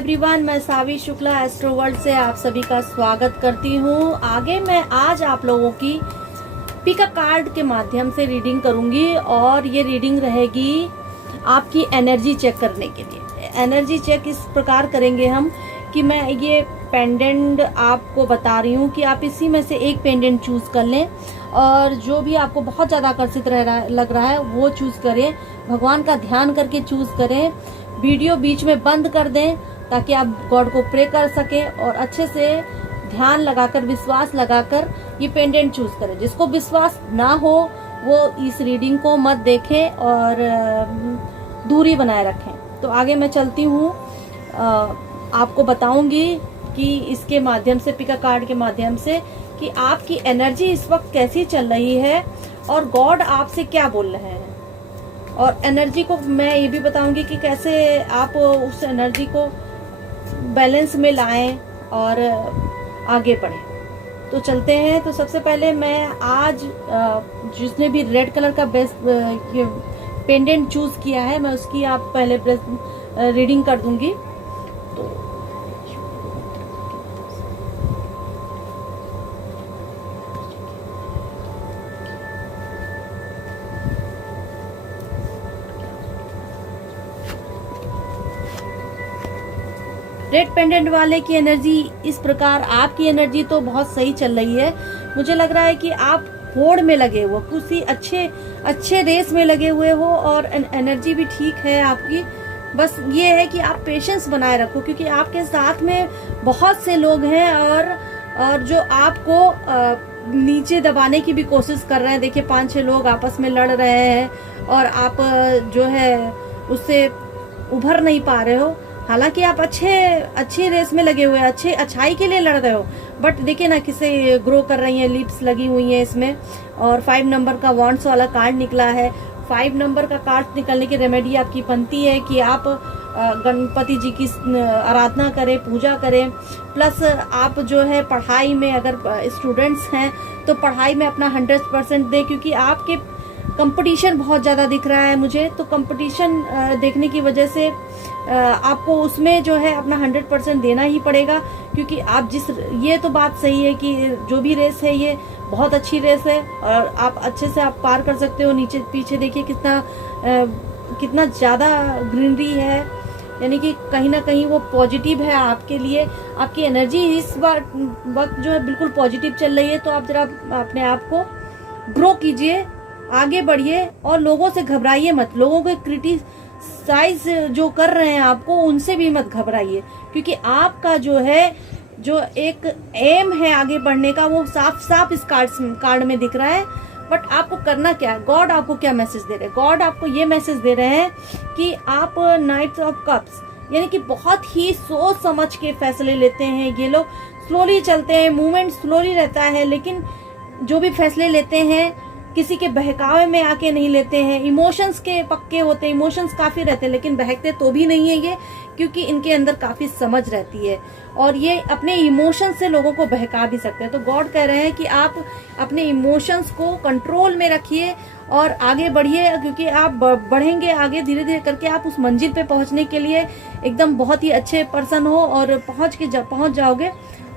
Everyone, मैं सावी Shukla astro world से आप सभी का स्वागत करती हूँ। आगे मैं आज आप लोगों की पिका कार्ड के माध्यम से रीडिंग करूंगी और ये रीडिंग रहेगी आपकी एनर्जी चेक करने के लिए। एनर्जी चेक इस प्रकार करेंगे हम कि मैं ये पेंडेंट आपको बता रही हूँ कि आप इसी में से एक पेंडेंट चूज कर लें और जो भी आपको बहुत ज़्यादा आकर्षित लग रहा है वो चूज करें। भगवान का ध्यान करके चूज करें। वीडियो बीच में बंद कर दें ताकि आप गॉड को प्रे कर सकें और अच्छे से ध्यान लगाकर, विश्वास लगाकर ये पेंडेंट चूज करें। जिसको विश्वास ना हो वो इस रीडिंग को मत देखें और दूरी बनाए रखें। तो आगे मैं चलती हूँ, आपको बताऊंगी कि इसके माध्यम से, पिका कार्ड के माध्यम से, कि आपकी एनर्जी इस वक्त कैसी चल रही है और गॉड आपसे क्या बोल रहे हैं। और एनर्जी को मैं ये भी बताऊंगी कि कैसे आप उस एनर्जी को बैलेंस में लाएं और आगे बढ़ें। तो चलते हैं। तो सबसे पहले मैं आज जिसने भी रेड कलर का बेस्ट पेंडेंट चूज किया है, मैं उसकी आप पहले रीडिंग कर दूंगी। तो रेड पेंडेंट वाले की एनर्जी इस प्रकार, आपकी एनर्जी तो बहुत सही चल रही है। मुझे लग रहा है कि आप होड़ में लगे हो, किसी अच्छे रेस में लगे हुए हो और एनर्जी भी ठीक है आपकी। बस ये है कि आप पेशेंस बनाए रखो क्योंकि आपके साथ में बहुत से लोग हैं और जो आपको नीचे दबाने की भी कोशिश कर रहे हैं। देखिए 5-6 लोग आपस में लड़ रहे हैं और आप जो है उससे उभर नहीं पा रहे हो। हालांकि आप अच्छे रेस में लगे हुए हैं, अच्छाई के लिए लड़ रहे हो, बट देखिए ना किसे ग्रो कर रही हैं, लिप्स लगी हुई हैं इसमें। और 5 नंबर का वॉन्ड्स वाला कार्ड निकला है। 5 नंबर का कार्ड निकलने की रेमेडी आपकी बनती है कि आप गणपति जी की आराधना करें, पूजा करें। प्लस आप जो है पढ़ाई में, अगर स्टूडेंट्स हैं तो पढ़ाई में अपना 100% दें क्योंकि आपके कंपटीशन बहुत ज़्यादा दिख रहा है मुझे। तो कंपटीशन देखने की वजह से आपको उसमें जो है अपना 100% देना ही पड़ेगा क्योंकि आप ये तो बात सही है कि जो भी रेस है ये बहुत अच्छी रेस है और आप अच्छे से आप पार कर सकते हो। नीचे पीछे देखिए कितना ज़्यादा ग्रीनरी है, यानी कि कहीं ना कहीं वो पॉजिटिव है आपके लिए। आपकी एनर्जी इस वक्त जो है बिल्कुल पॉजिटिव चल रही है। तो आप जरा अपने आप को ग्रो कीजिए, आगे बढ़िए और लोगों से घबराइए मत। लोगों के क्रिटिसाइज जो कर रहे हैं आपको, उनसे भी मत घबराइए क्योंकि आपका जो एक एम है आगे बढ़ने का, वो साफ इस कार्ड में दिख रहा है। बट आपको करना क्या है, गॉड आपको क्या मैसेज दे रहे हैं? गॉड आपको ये मैसेज दे रहे हैं कि आप नाइट ऑफ कप्स, यानी कि बहुत ही सोच समझ के फैसले लेते हैं। ये लोग स्लोली चलते हैं, मूवमेंट स्लोली रहता है, लेकिन जो भी फैसले लेते हैं किसी के बहकावे में आके नहीं लेते हैं। इमोशंस के पक्के होते हैं, इमोशंस काफी रहते हैं, लेकिन बहकते तो भी नहीं है ये, क्योंकि इनके अंदर काफी समझ रहती है और ये अपने इमोशंस से लोगों को बहका भी सकते हैं। तो गॉड कह रहे हैं कि आप अपने इमोशंस को कंट्रोल में रखिए और आगे बढ़िए क्योंकि आप बढ़ेंगे आगे, धीरे धीरे करके आप उस मंजिल पे पहुंचने के लिए एकदम बहुत ही अच्छे पर्सन हो और पहुंच जाओगे।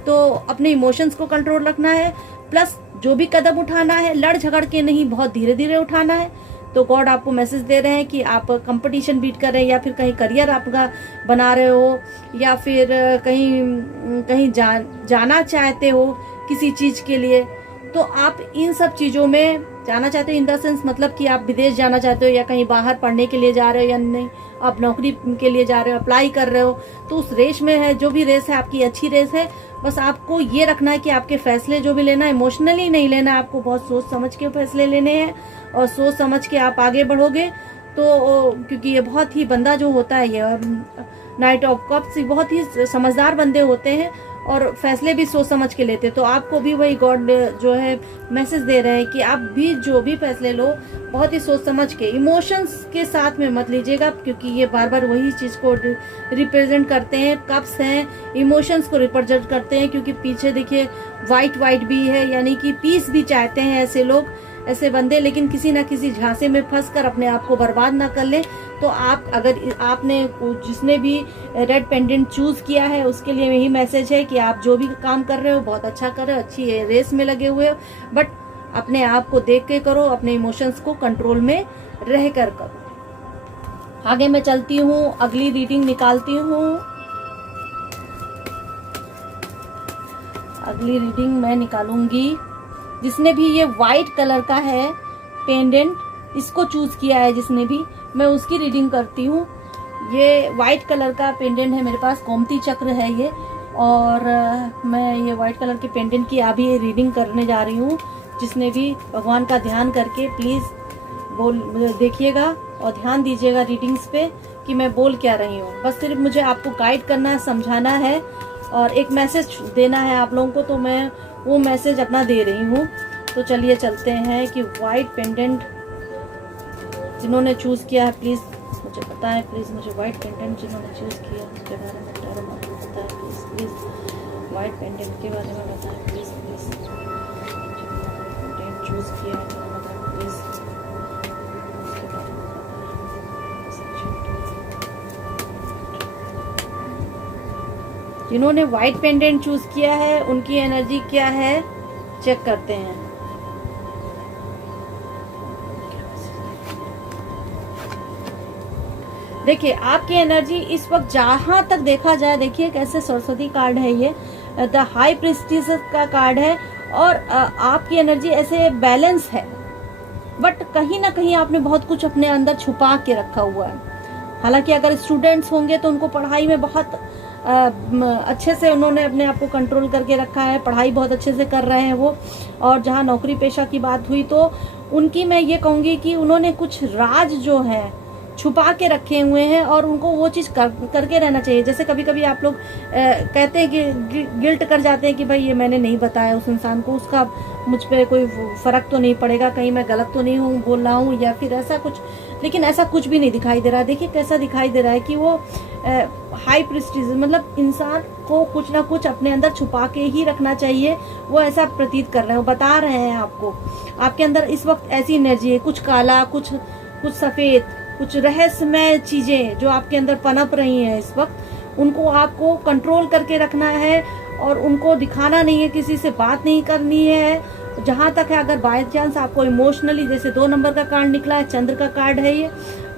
तो अपने इमोशंस को कंट्रोल रखना है, प्लस जो भी कदम उठाना है लड़ झगड़ के नहीं, बहुत धीरे धीरे उठाना है। तो गॉड आपको मैसेज दे रहे हैं कि आप कंपटीशन बीट कर रहे हैं या फिर कहीं करियर आपका बना रहे हो या फिर कहीं जाना चाहते हो किसी चीज के लिए। तो आप इन सब चीजों में जाना चाहते हो, इन द सेंस मतलब कि आप विदेश जाना चाहते हो या कहीं बाहर पढ़ने के लिए जा रहे हो या नहीं, आप नौकरी के लिए जा रहे हो, अप्लाई कर रहे हो, तो उस रेस में है। जो भी रेस है आपकी अच्छी रेस है। बस आपको ये रखना है कि आपके फैसले जो भी लेना है इमोशनली नहीं लेना, आपको बहुत सोच समझ के फैसले लेने हैं और सोच समझ के आप आगे बढ़ोगे। तो क्योंकि ये बहुत ही बंदा जो होता है, ये नाइट ऑफ कप्स, बहुत ही समझदार बंदे होते हैं और फैसले भी सोच समझ के लेते। तो आपको भी वही गॉड जो है मैसेज दे रहे हैं कि आप भी जो भी फैसले लो बहुत ही सोच समझ के, इमोशंस के साथ में मत लीजिएगा क्योंकि ये बार बार वही चीज को रिप्रेजेंट करते हैं। कप्स हैं, इमोशंस को रिप्रेजेंट करते हैं क्योंकि पीछे देखिए वाइट भी है, यानी कि पीस भी चाहते हैं ऐसे लोग। ऐसे बंदे, लेकिन किसी ना किसी झांसे में फंसकर अपने आप को बर्बाद ना कर लें। तो आप अगर आपने जिसने भी रेड पेंडेंट चूज किया है उसके लिए यही मैसेज है कि आप जो भी काम कर रहे हो बहुत अच्छा कर रहे हो, अच्छी रेस में लगे हुए हो, बट अपने आप को देख के करो, अपने इमोशंस को कंट्रोल में रह कर करो। आगे मैं चलती हूँ, अगली रीडिंग निकालती हूँ। अगली रीडिंग मैं निकालूंगी जिसने भी ये व्हाइट कलर का है पेंडेंट इसको चूज किया है, जिसने भी, मैं उसकी रीडिंग करती हूँ। ये व्हाइट कलर का पेंडेंट है मेरे पास, गोमती चक्र है ये, और मैं ये व्हाइट कलर के पेंडेंट की अभी रीडिंग करने जा रही हूँ। जिसने भी भगवान का ध्यान करके प्लीज बोल देखिएगा और ध्यान दीजिएगा रीडिंग्स पे कि मैं बोल क्या रही हूँ। बस सिर्फ मुझे आपको गाइड करना है, समझाना है और एक मैसेज देना है आप लोगों को, तो मैं वो मैसेज अपना दे रही हूँ। तो चलिए चलते हैं कि व्हाइट पेंडेंट जिन्होंने चूज किया है प्लीज मुझे बताएं, प्लीज मुझे व्हाइट पेंडेंट जिन्होंने चूज किया उसके बारे में बताएं, प्लीज प्लीज व्हाइट पेंडेंट के बारे में बताएं, प्लीज प्लीज पेंडेंट चूज किया है प्लीज उसके बारे में बताएं। जिन्होंने व्हाइट पेंडेंट चूज किया है उनकी एनर्जी क्या है चेक करते हैं। देखिए आपकी एनर्जी इस वक्त जहां तक देखा जाए, देखिए कैसे सरस्वती कार्ड है, ये द हाई प्रिस्टिस का कार्ड है और आपकी एनर्जी ऐसे बैलेंस है, बट कहीं ना कहीं आपने बहुत कुछ अपने अंदर छुपा के रखा हुआ है। हालांकि अगर स्टूडेंट्स होंगे तो उनको पढ़ाई में बहुत अच्छे से उन्होंने अपने आप को कंट्रोल करके रखा है, पढ़ाई बहुत अच्छे से कर रहे हैं वो। और जहाँ नौकरी पेशा की बात हुई तो उनकी मैं ये कहूँगी कि उन्होंने कुछ राज जो है छुपा के रखे हुए हैं और उनको वो चीज़ करके रहना चाहिए। जैसे कभी कभी आप लोग कहते हैं कि गिल्ट कर जाते हैं कि भाई ये मैंने नहीं बताया उस इंसान को, उसका मुझ पे कोई फर्क तो नहीं पड़ेगा, कहीं मैं गलत तो नहीं हूँ बोल रहा हूँ या फिर ऐसा कुछ, लेकिन ऐसा कुछ भी नहीं दिखाई दे रहा। देखिए कैसा दिखाई दे रहा है कि वो हाई प्रिस्टिज, मतलब इंसान को कुछ ना कुछ अपने अंदर छुपा के ही रखना चाहिए, वो ऐसा प्रतीत कर रहे हैं, वो बता रहे हैं आपको। आपके अंदर इस वक्त ऐसी एनर्जी है, कुछ काला, कुछ सफेद, कुछ रहस्यमय चीजें जो आपके अंदर पनप रही हैं इस वक्त, उनको आपको कंट्रोल करके रखना है और उनको दिखाना नहीं है, किसी से बात नहीं करनी है। जहां तक है अगर बाय चांस आपको इमोशनली, जैसे 2 नंबर का कार्ड निकला है, चंद्र का कार्ड है ये,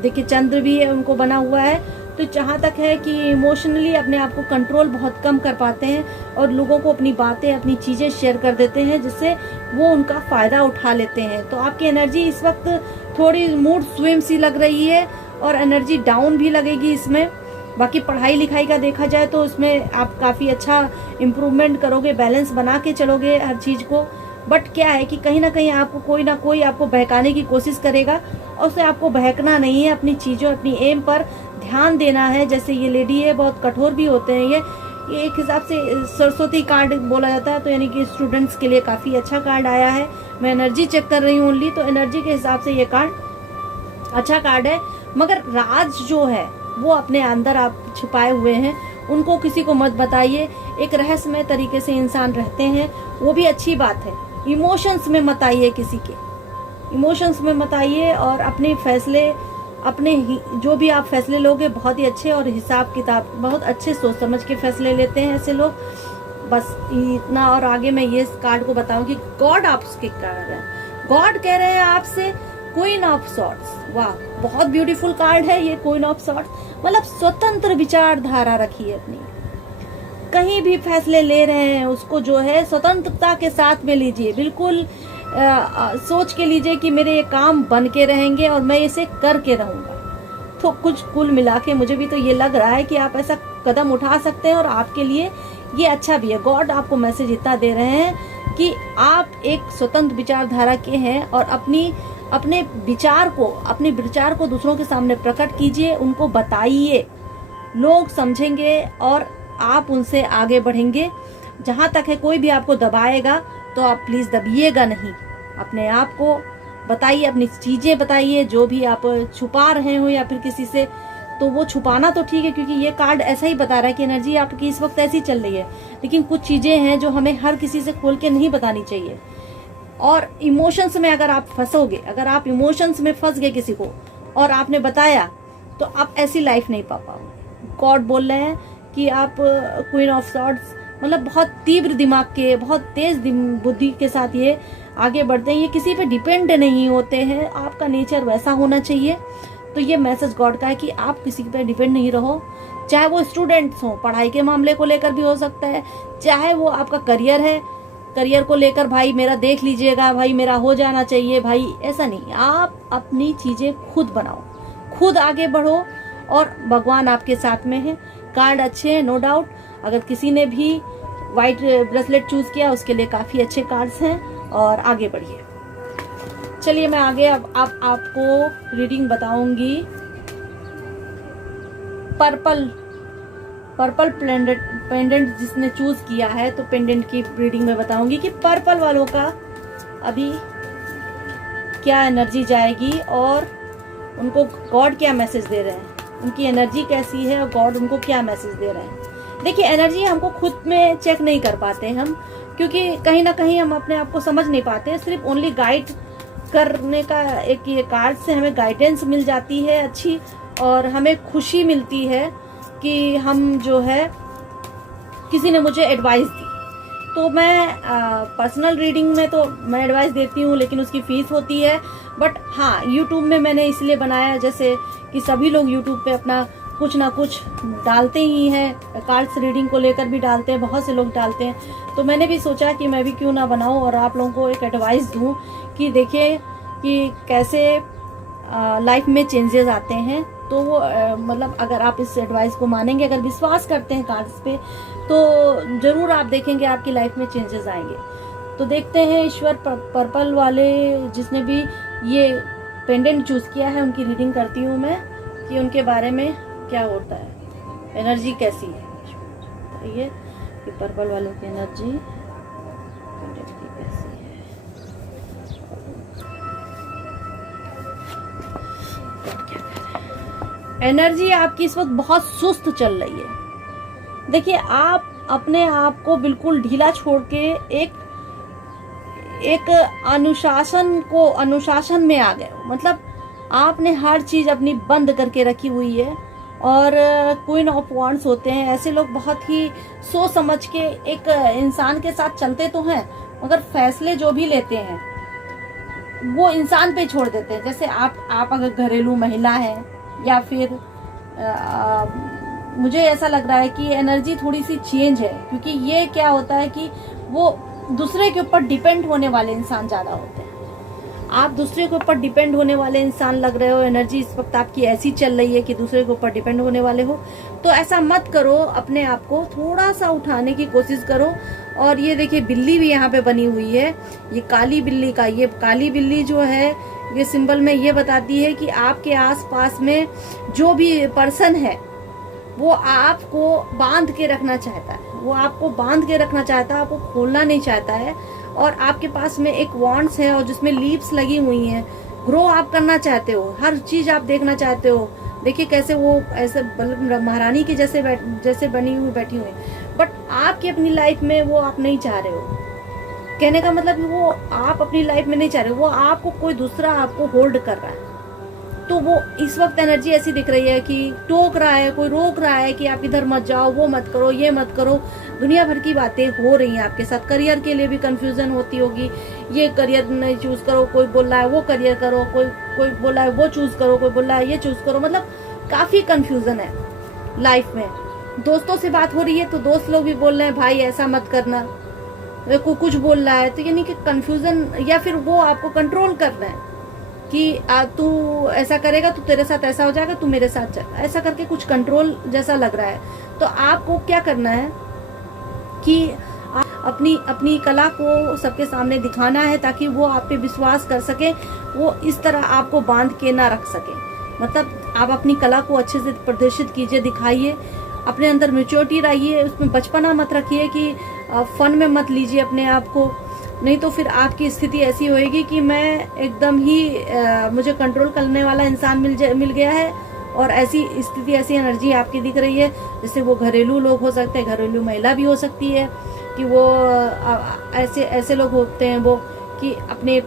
देखिए चंद्र भी है उनको बना हुआ है, तो जहां तक है कि इमोशनली अपने आप को कंट्रोल बहुत कम कर पाते हैं और लोगों को अपनी बातें, अपनी चीजें शेयर कर देते हैं जिससे वो उनका फायदा उठा लेते हैं। तो आपकी एनर्जी इस वक्त थोड़ी मूड स्विंग सी लग रही है और एनर्जी डाउन भी लगेगी इसमें। बाकी पढ़ाई लिखाई का देखा जाए तो इसमें आप काफी अच्छा इम्प्रूवमेंट करोगे, बैलेंस बना के चलोगे हर चीज को। बट क्या है कि कहीं ना कहीं आपको कोई ना कोई आपको बहकाने की कोशिश करेगा और उससे आपको बहकना नहीं है, अपनी चीजों, अपनी एम पर ध्यान देना है। जैसे ये लेडी है, बहुत कठोर भी होते हैं ये एक हिसाब से सरस्वती कार्ड बोला जाता है, तो यानी कि स्टूडेंट्स के लिए काफी अच्छा कार्ड आया है। मैं एनर्जी चेक कर रही हूँ ओनली, तो एनर्जी के हिसाब से ये कार्ड अच्छा कार्ड है। मगर राज जो है वो अपने अंदर आप छुपाए हुए हैं, उनको किसी को मत बताइए। एक रहस्यमय तरीके से इंसान रहते हैं, वो भी अच्छी बात है। इमोशंस में मत आइए, किसी के इमोशंस में मत आइए और अपने फैसले, अपने जो भी आप फैसले लोगे बहुत ही अच्छे और हिसाब किताब, बहुत अच्छे सोच समझ के फैसले लेते हैं ऐसे लोग। बस इतना। और आगे मैं ये कार्ड को बताऊं कि गॉड आपके कह रहे हैं, गॉड कह रहे हैं आपसे क्वीन ऑफ सॉर्ड्स। वाह, बहुत ब्यूटीफुल कार्ड है ये क्वीन ऑफ सॉर्ड्स। मतलब स्वतंत्र विचारधारा रखिए अपनी, कहीं भी फैसले ले रहे हैं उसको जो है स्वतंत्रता के साथ में लीजिए। बिल्कुल सोच के लीजिए कि मेरे ये काम बन के रहेंगे और मैं इसे करके रहूंगा। तो कुछ कुल मिला के मुझे भी तो ये लग रहा है कि आप ऐसा कदम उठा सकते हैं और आपके लिए ये अच्छा भी है। गॉड आपको मैसेज इतना दे रहे हैं कि आप एक स्वतंत्र विचारधारा के हैं और अपने विचार को दूसरों के सामने प्रकट कीजिए, उनको बताइए, लोग समझेंगे और आप उनसे आगे बढ़ेंगे। जहां तक है कोई भी आपको दबाएगा तो आप प्लीज दबिएगा नहीं, अपने आप को बताइए, अपनी चीजें बताइए, जो भी आप छुपा रहे हो या फिर किसी से, तो वो छुपाना तो ठीक है क्योंकि ये कार्ड ऐसा ही बता रहा है कि एनर्जी आपकी इस वक्त ऐसी चल रही है। लेकिन कुछ चीजें हैं जो हमें हर किसी से खोल के नहीं बतानी चाहिए। और इमोशंस में अगर आप फंसोगे, अगर आप इमोशंस में फंस गए किसी को और आपने बताया, तो आप ऐसी लाइफ नहीं पा पाओगे। गॉड बोल रहे हैं कि आप क्वीन ऑफ सॉर्ड्स, मतलब बहुत तीव्र दिमाग के, बहुत तेज बुद्धि के साथ ये आगे बढ़ते हैं, ये किसी पे डिपेंड नहीं होते हैं, आपका नेचर वैसा होना चाहिए। तो ये मैसेज गॉड का है कि आप किसी पे डिपेंड नहीं रहो, चाहे वो स्टूडेंट्स हो, पढ़ाई के मामले को लेकर भी हो सकता है, चाहे वो आपका करियर है, करियर को लेकर भाई मेरा देख लीजिएगा, भाई मेरा हो जाना चाहिए, भाई ऐसा नहीं, आप अपनी चीजें खुद बनाओ, खुद आगे बढ़ो और भगवान आपके साथ में है। कार्ड अच्छे हैं, नो डाउट। अगर किसी ने भी व्हाइट ब्रेसलेट चूज किया उसके लिए काफी अच्छे कार्ड्स हैं और आगे बढ़िए। चलिए मैं आगे अब आपको रीडिंग बताऊंगी। पर्पल पेंडेंट जिसने चूज किया है, तो पेंडेंट की रीडिंग में बताऊंगी कि पर्पल वालों का अभी क्या एनर्जी जाएगी और उनको गॉड क्या मैसेज दे रहे हैं, उनकी एनर्जी कैसी है और गॉड उनको क्या मैसेज दे रहे हैं। देखिए, एनर्जी हमको खुद में चेक नहीं कर पाते हम, क्योंकि कहीं ना कहीं हम अपने आप को समझ नहीं पाते। सिर्फ ओनली गाइड करने का एक ये कार्ड से हमें गाइडेंस मिल जाती है अच्छी, और हमें खुशी मिलती है कि हम जो है किसी ने मुझे एडवाइस दी। तो मैं पर्सनल रीडिंग में तो मैं एडवाइस देती हूँ, लेकिन उसकी फीस होती है। बट हाँ, यूट्यूब में मैंने इसलिए बनाया, जैसे कि सभी लोग यूट्यूब पे अपना कुछ ना कुछ डालते ही हैं, कार्ड्स रीडिंग को लेकर भी डालते हैं, बहुत से लोग डालते हैं। तो मैंने भी सोचा कि मैं भी क्यों ना बनाऊं और आप लोगों को एक एडवाइस दूं कि देखिए कि कैसे लाइफ में चेंजेस आते हैं। तो वो मतलब अगर आप इस एडवाइस को मानेंगे, अगर विश्वास करते हैं कार्ड्स पे, तो जरूर आप देखेंगे आपकी लाइफ में चेंजेस आएंगे। तो देखते हैं ईश्वर पर्पल वाले जिसने भी ये पेंडेंट चूज किया है, उनकी रीडिंग करती हूँ मैं कि उनके बारे में क्या होता है, एनर्जी कैसी है। बताइए कि पर्पल वालों की एनर्जी कैसी है। एनर्जी आपकी इस वक्त बहुत सुस्त चल रही है। देखिए, आप अपने आप को बिल्कुल ढीला छोड़ के एक अनुशासन में आ गए हो। मतलब आपने हर चीज अपनी बंद करके रखी हुई है। और क्वीन ऑफ वांड्स होते हैं ऐसे लोग, बहुत ही सोच समझ के एक इंसान के साथ चलते तो हैं, मगर फैसले जो भी लेते हैं वो इंसान पे छोड़ देते हैं। जैसे आप अगर घरेलू महिला है, या फिर मुझे ऐसा लग रहा है कि एनर्जी थोड़ी सी चेंज है, क्योंकि ये क्या होता है कि वो दूसरे के ऊपर डिपेंड होने वाले इंसान ज्यादा होते हैं। आप दूसरे के ऊपर डिपेंड होने वाले इंसान लग रहे हो। एनर्जी इस वक्त आपकी ऐसी चल रही है कि दूसरे के ऊपर डिपेंड होने वाले हो। तो ऐसा मत करो, अपने आप को थोड़ा सा उठाने की कोशिश करो। और ये देखिए, बिल्ली भी यहाँ पे बनी हुई है, ये काली बिल्ली का, ये काली बिल्ली जो है ये सिंबल में ये बताती है कि आपके आसपास में जो भी पर्सन है वो आपको बांध के रखना चाहता है, वो आपको बांध के रखना चाहता है, आपको खोलना नहीं चाहता है। और आपके पास में एक वॉन्ड्स है और जिसमें लीव्स लगी हुई हैं। ग्रो आप करना चाहते हो, हर चीज आप देखना चाहते हो। देखिए कैसे वो ऐसे महारानी के जैसे बनी हुई बैठी हुई, बट आपकी अपनी लाइफ में वो आप नहीं चाह रहे हो। कहने का मतलब वो आप अपनी लाइफ में नहीं चाह रहे हो, वो आपको कोई दूसरा आपको होल्ड कर रहा है। तो वो इस वक्त एनर्जी ऐसी दिख रही है कि टोक रहा है, कोई रोक रहा है कि आप इधर मत जाओ, वो मत करो, ये मत करो। दुनिया भर की बातें हो रही हैं आपके साथ। करियर के लिए भी कंफ्यूजन होती होगी, ये करियर नहीं चूज करो, कोई बोल रहा है वो करियर करो, कोई बोल रहा है वो चूज करो, कोई बोल रहा है ये चूज करो। मतलब काफी कंफ्यूजन है लाइफ में। दोस्तों से बात हो रही है तो दोस्त लोग भी बोल रहे हैं भाई ऐसा मत करना, को कुछ बोल रहा है, तो यानी कि कंफ्यूजन, या फिर वो आपको कंट्रोल कर रहे हैं कि तू ऐसा करेगा तो तेरे साथ ऐसा हो जाएगा, तू मेरे साथ चल, ऐसा करके कुछ कंट्रोल जैसा लग रहा है। तो आपको क्या करना है कि अपनी कला को सबके सामने दिखाना है, ताकि वो आप पे विश्वास कर सके, वो इस तरह आपको बांध के ना रख सके। मतलब आप अपनी कला को अच्छे से प्रदर्शित कीजिए, दिखाइए, अपने अंदर मैच्योरिटी रहिए, उसमें बचपना मत रखिए कि फन में मत लीजिए अपने आप को। नहीं तो फिर आपकी स्थिति ऐसी होएगी कि मैं एकदम ही मुझे कंट्रोल करने वाला इंसान मिल गया है। और ऐसी स्थिति, ऐसी एनर्जी आपकी दिख रही है, जैसे वो घरेलू लोग हो सकते हैं, घरेलू महिला भी हो सकती है कि वो ऐसे लोग होते हैं वो कि अपने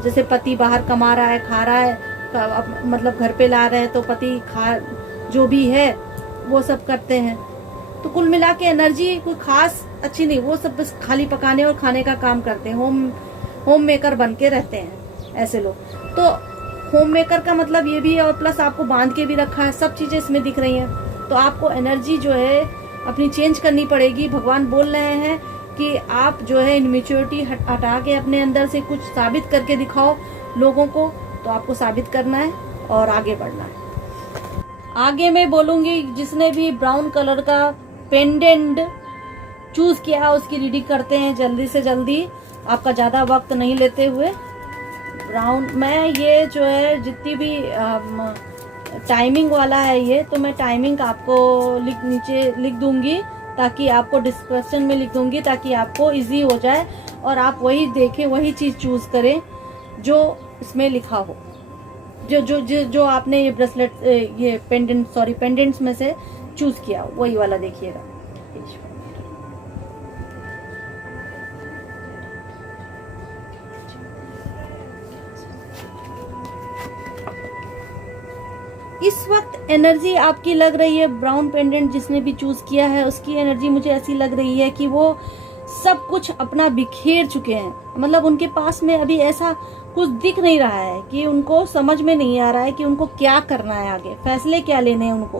जैसे पति बाहर कमा रहा है, खा रहा है, मतलब घर पे ला रहे हैं तो पति खा जो भी है वो सब करते हैं। तो कुल मिला के एनर्जी कोई खास अच्छी नहीं, वो सब बस खाली पकाने और खाने का काम करते हैं, होम मेकर बन के रहते हैं ऐसे लोग। तो होम मेकर का मतलब ये भी है, और प्लस आपको बांध के भी रखा है, सब चीजें इसमें दिख रही हैं। तो आपको एनर्जी जो है अपनी चेंज करनी पड़ेगी। भगवान बोल रहे हैं कि आप जो है इनमेच्योरिटी हटा के अपने अंदर से कुछ साबित करके दिखाओ लोगों को। तो आपको साबित करना है और आगे बढ़ना है। आगे मैं बोलूंगी जिसने भी ब्राउन कलर का पेंडेंट चूज किया उसकी रीडिंग करते हैं जल्दी से जल्दी, आपका ज्यादा वक्त नहीं लेते हुए। ब्राउन, मैं ये जो है जितनी भी टाइमिंग वाला है ये, तो मैं टाइमिंग आपको नीचे लिख दूंगी, ताकि आपको डिस्क्रिप्शन में लिख दूंगी, ताकि आपको इजी हो जाए और आप वही देखें, वही चीज चूज करें जो इसमें लिखा हो, जो आपने ये ब्रेसलेट, ये पेंडेंट्स में से चूज किया वही वाला देखिएगा। इस वक्त एनर्जी आपकी लग रही है, ब्राउन पेंडेंट जिसने भी चूज किया है उसकी एनर्जी मुझे ऐसी लग रही है कि वो सब कुछ अपना बिखेर चुके हैं। मतलब उनके पास में अभी ऐसा कुछ दिख नहीं रहा है कि उनको समझ में नहीं आ रहा है कि उनको क्या करना है, आगे फैसले क्या लेने हैं उनको।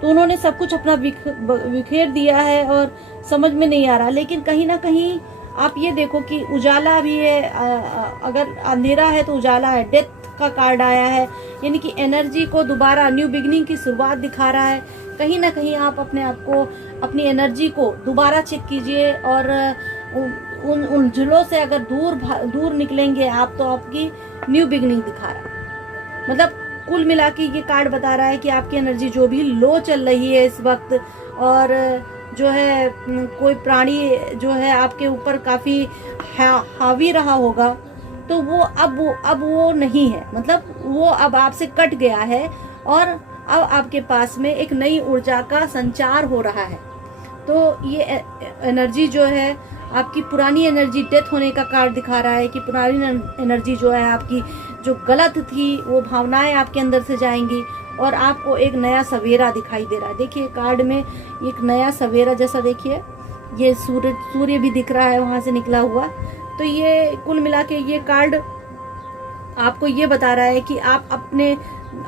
तो उन्होंने सब कुछ अपना बिखेर दिया है और समझ में नहीं आ रहा। लेकिन कहीं ना कहीं आप ये देखो कि उजाला भी है, अगर अंधेरा है तो उजाला है, डेथ का कार्ड आया है, यानी कि एनर्जी को दोबारा न्यू बिगनिंग की शुरुआत दिखा रहा है। कहीं ना कहीं आप अपने आप को, अपनी एनर्जी को दोबारा चेक कीजिए और उन उलझनों से अगर दूर निकलेंगे आप, तो आपकी न्यू बिगनिंग दिखा रहा है। मतलब कुल मिला के ये कार्ड बता रहा है कि आपकी एनर्जी जो भी लो चल रही है इस वक्त, और जो है कोई प्राणी जो है आपके ऊपर काफी हावी रहा होगा, तो वो अब वो नहीं है, मतलब वो अब आपसे कट गया है और अब आपके पास में एक नई ऊर्जा का संचार हो रहा है। तो ये एनर्जी जो है आपकी पुरानी एनर्जी, डेथ होने का कार्ड दिखा रहा है कि पुरानी एनर्जी जो है आपकी, जो गलत थी वो भावनाएं आपके अंदर से जाएंगी और आपको एक नया सवेरा दिखाई दे रहा है। देखिए कार्ड में एक नया सवेरा जैसा, देखिए ये सूर्य भी दिख रहा है वहां से निकला हुआ। तो ये कुल मिला के ये कार्ड आपको ये बता रहा है कि आप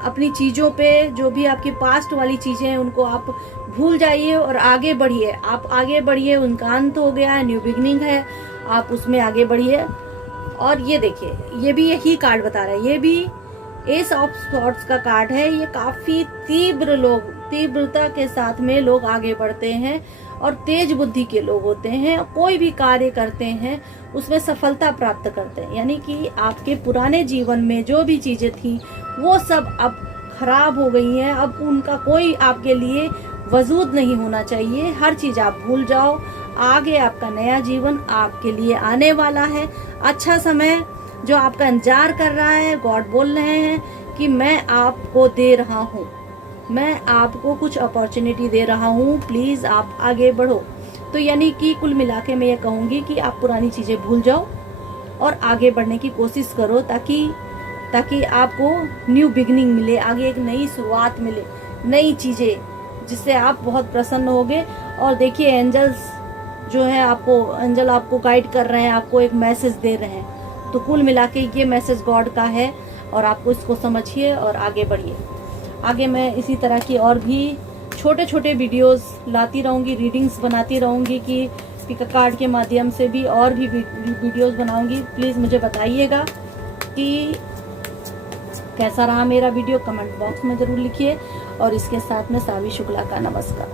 अपनी चीजों पे, जो भी आपकी पास्ट वाली चीजें हैं उनको आप भूल जाइए और आगे बढ़िए। आप आगे बढ़िए, उनका अंत हो गया है, न्यू बिगनिंग है, आप उसमें आगे बढ़िए। और ये देखिए ये भी यही कार्ड बता रहा है, ये भी एस ऑफ सॉर्ड्स का कार्ड है। ये काफी तीव्रता के साथ में लोग आगे बढ़ते हैं और तेज बुद्धि के लोग होते हैं, कोई भी कार्य करते हैं उसमें सफलता प्राप्त करते हैं। यानी कि आपके पुराने जीवन में जो भी चीजें थी वो सब अब खराब हो गई हैं, अब उनका कोई आपके लिए वजूद नहीं होना चाहिए। हर चीज आप भूल जाओ, आगे आपका नया जीवन आपके लिए आने वाला है। अच्छा समय जो आपका इंतजार कर रहा है, गॉड बोल रहे हैं कि मैं आपको दे रहा हूँ, मैं आपको कुछ अपॉर्चुनिटी दे रहा हूँ, प्लीज आप आगे बढ़ो। तो यानी कि कुल मिला के मैं ये कहूंगी कि आप पुरानी चीजें भूल जाओ और आगे बढ़ने की कोशिश करो, ताकि आपको न्यू बिगनिंग मिले, आगे एक नई शुरुआत मिले, नई चीजें, जिससे आप बहुत प्रसन्न होगे। और देखिए एंजल्स जो है एंजल आपको गाइड कर रहे हैं, आपको एक मैसेज दे रहे हैं। तो कुल मिला के ये मैसेज गॉड का है और आपको इसको समझिए और आगे बढ़िए। आगे मैं इसी तरह की और भी छोटे छोटे वीडियोस लाती रहूंगी, रीडिंग्स बनाती रहूंगी, कि पिक कार्ड के माध्यम से भी और भी वीडियोस बनाऊंगी। प्लीज मुझे बताइएगा कि कैसा रहा मेरा वीडियो, कमेंट बॉक्स में जरूर लिखिए। और इसके साथ में सावी शुक्ला का नमस्कार।